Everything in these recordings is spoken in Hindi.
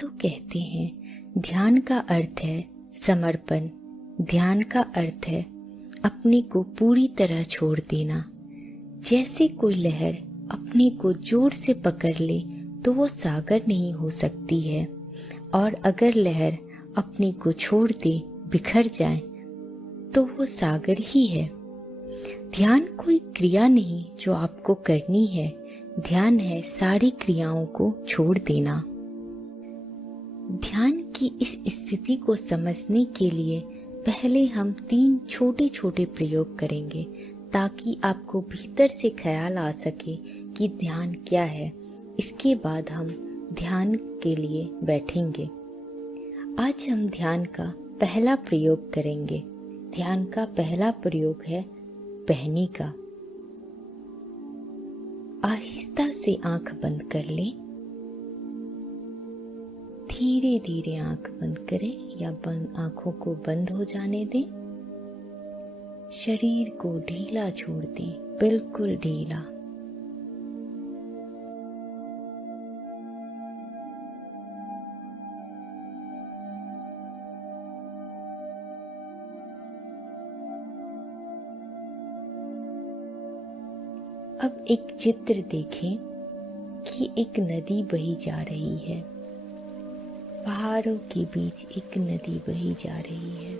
तो कहते हैं ध्यान का अर्थ है समर्पण। ध्यान का अर्थ है अपने को पूरी तरह छोड़ देना। जैसे कोई लहर अपने को जोर से पकड़ ले तो वो सागर नहीं हो सकती है, और अगर लहर अपने को छोड़ दे, बिखर जाए, तो वो सागर ही है। ध्यान कोई क्रिया नहीं जो आपको करनी है, ध्यान है सारी क्रियाओं को छोड़ देना। ध्यान की इस स्थिति को समझने के लिए पहले हम 3 छोटे छोटे प्रयोग करेंगे, ताकि आपको भीतर से ख्याल आ सके कि ध्यान क्या है। इसके बाद हम ध्यान के लिए बैठेंगे। आज हम ध्यान का पहला प्रयोग करेंगे। ध्यान का पहला प्रयोग है बहने का। आहिस्ता से आंख बंद कर लें। धीरे धीरे आंख बंद करें या आंखों को बंद हो जाने दें। शरीर को ढीला छोड़ दें, बिल्कुल ढीला। अब एक चित्र देखें कि एक नदी बही जा रही है। पहाड़ों के बीच एक नदी बही जा रही है।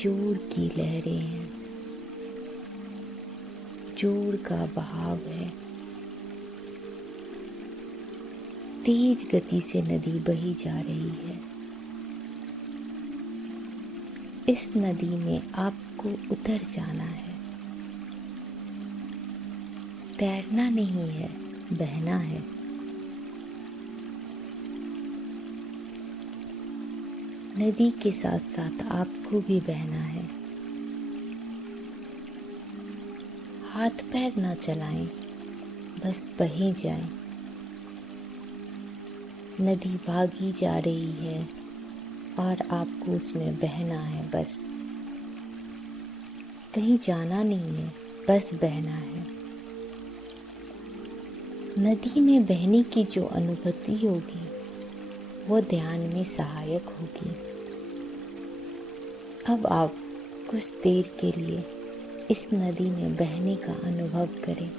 जोर की लहरें हैं, जोर का बहाव है। तेज गति से नदी बही जा रही है। इस नदी में आपको उतर जाना है। तैरना नहीं है, बहना है। नदी के साथ साथ आपको भी बहना है। हाथ पैर ना चलाएं, बस बहे जाएं। नदी भागी जा रही है और आपको उसमें बहना है। बस कहीं जाना नहीं है, बस बहना है। नदी में बहने की जो अनुभूति होगी वो ध्यान में सहायक होगी। अब आप कुछ देर के लिए इस नदी में बहने का अनुभव करें।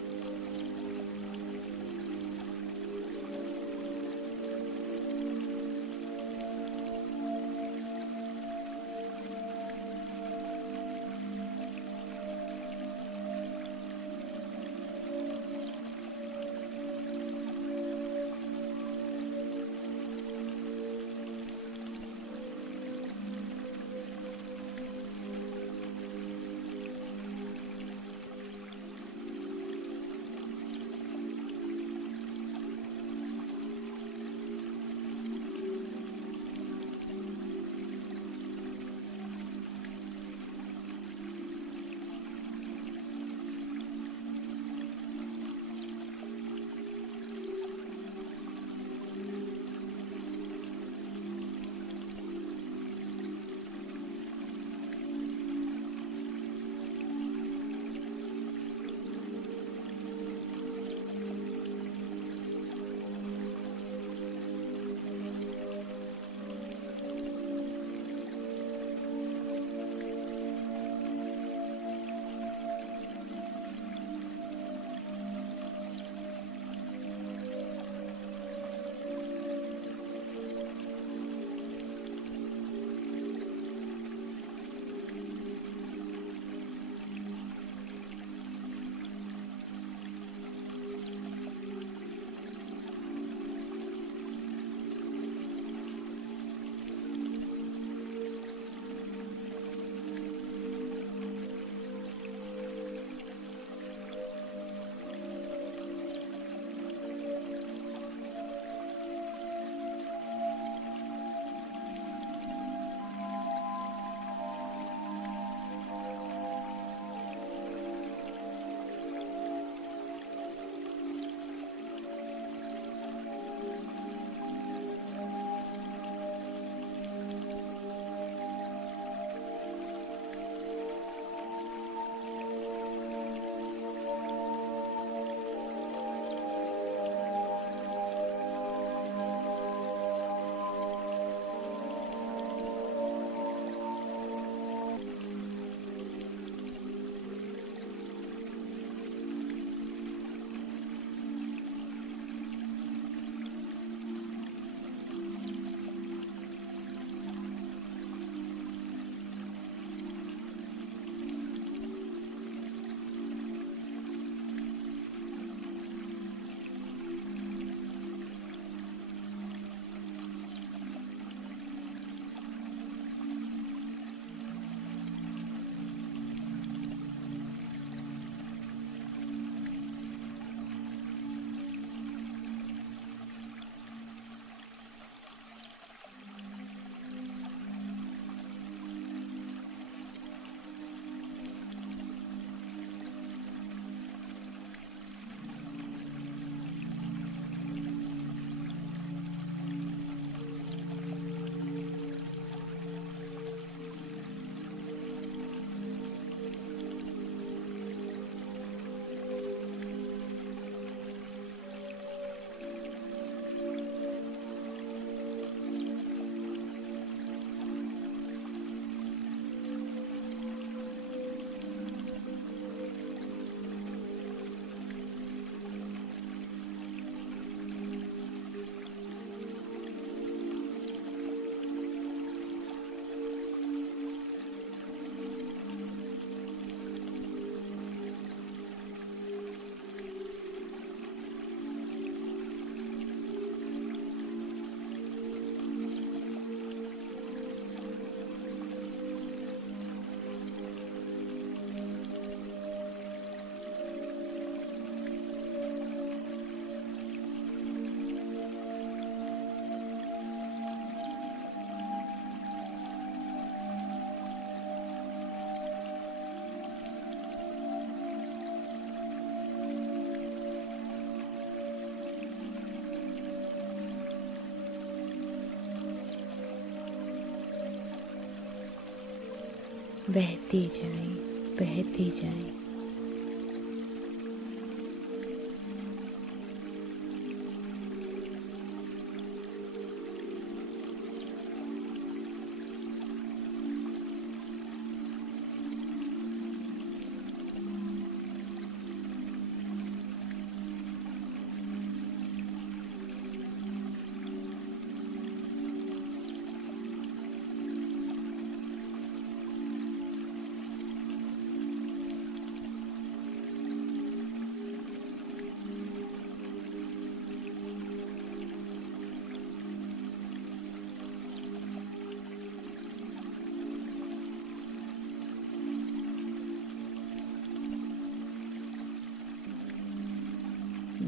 बहती जाएं, बहती जाएं।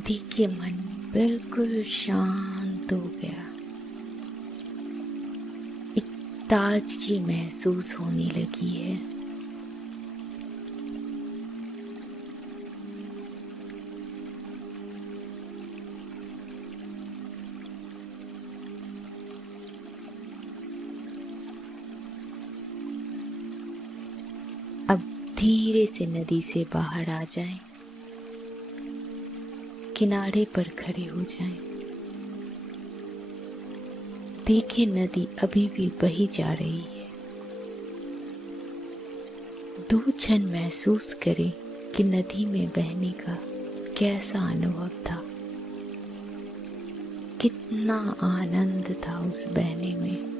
देखिए मन बिल्कुल शांत हो गया, एक ताजगी महसूस होने लगी है। अब धीरे से नदी से बाहर आ जाएं, किनारे पर खड़े हो जाएं। देखें नदी अभी भी बही जा रही है। 2 क्षण महसूस करें कि नदी में बहने का कैसा अनुभव था, कितना आनंद था उस बहने में।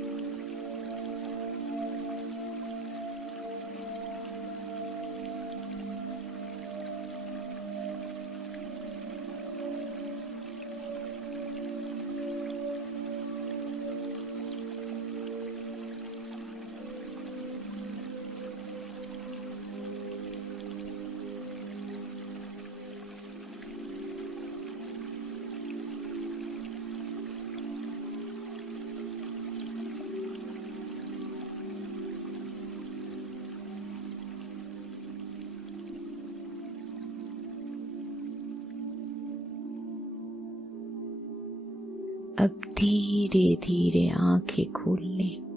अब धीरे धीरे आंखें खोल लें।